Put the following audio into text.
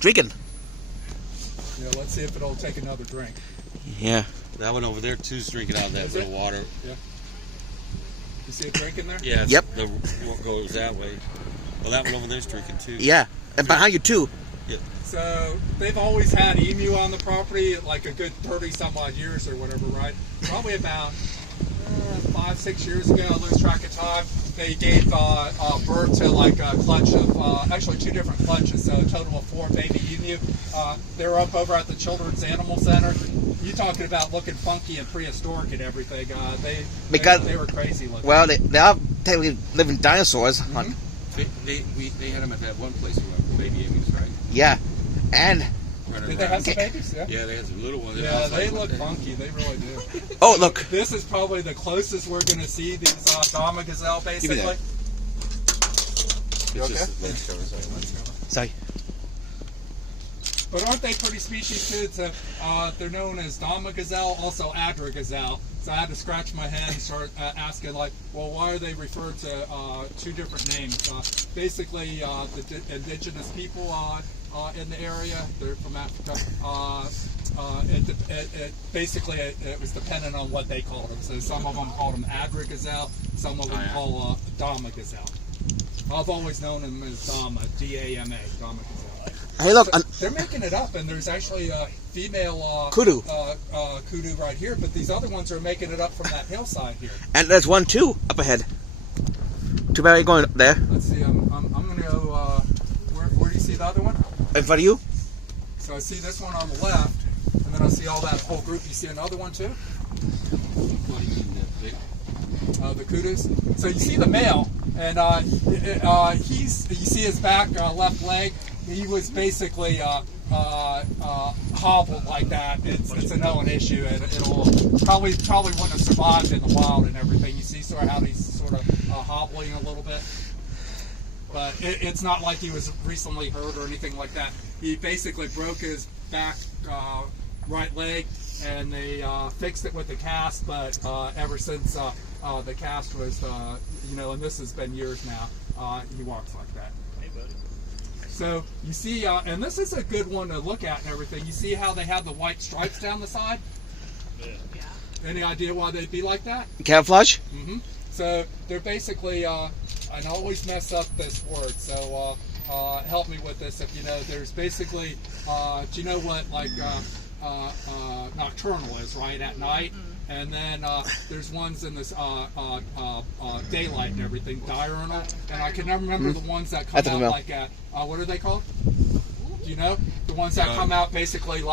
drinking. Yeah, let's see if it'll take another drink. Yeah. That one over there too's drinking out of that little water. Yeah. You see a drink in there? Yeah. Yep. The what goes that way. Well, that one over there's drinking too. Yeah. And behind you too. Yeah. So they've always had emu on the property, like a good 30 some odd years or whatever, right? Probably about 5-6 years ago, I lose track of time, they gave birth to like a clutch of, actually 2 different clutches, so a total of 4 baby emu. They were up over at the Children's Animal Center. You talking about looking funky and prehistoric and everything. They were crazy looking. Well, they are technically living dinosaurs. Mm-hmm. They had them at that one place with baby emus, right? Yeah. And did they have some babies? Yeah. Yeah, they had some little ones. Yeah, they look funky. They really do. oh, look. This is probably the closest we're going to see these Dama gazelle, basically. You okay? Sorry. But aren't they pretty species too? They're known as Dama gazelle, also Adra gazelle. So I had to scratch my head and start asking, like, well, why are they referred to 2 different names? Basically, the indigenous people in the area, they're from Africa. Basically, it was dependent on what they called them. So some of them called them Adra gazelle, some of them call Dama gazelle. I've always known them as Dama, D-A-M-A, Dama gazelle. Hey, look. So they're making it up, and there's actually a female kudu. Kudu right here, but these other ones are making it up from that hillside here. And there's one too up ahead. Too bad you're going up there. Let's see. I'm going to go. Where do you see the other one? In front of you. So I see this one on the left, and then I see all that whole group. You see another one too? The kudus. So you see the male, and you see his back left leg. He was basically hobbled like that. It's a known issue, and it'll probably wouldn't have survived in the wild and everything. You see sort of how he's sort of hobbling a little bit, but it's not like he was recently hurt or anything like that. He basically broke his back right leg, and they fixed it with the cast. But ever since the cast was, and this has been years now, he walks like that. So you see, and this is a good one to look at and everything. You see how they have the white stripes down the side? Yeah. Any idea why they'd be like that? Camouflage? Mm-hmm. So they're basically, and I always mess up this word, so help me with this if you know. There's basically, do you know what like nocturnal is, right, at night? And then there's ones in this daylight and everything, diurnal. And I can never remember the ones that come out like at, what are they called? Do you know? The ones that come out basically like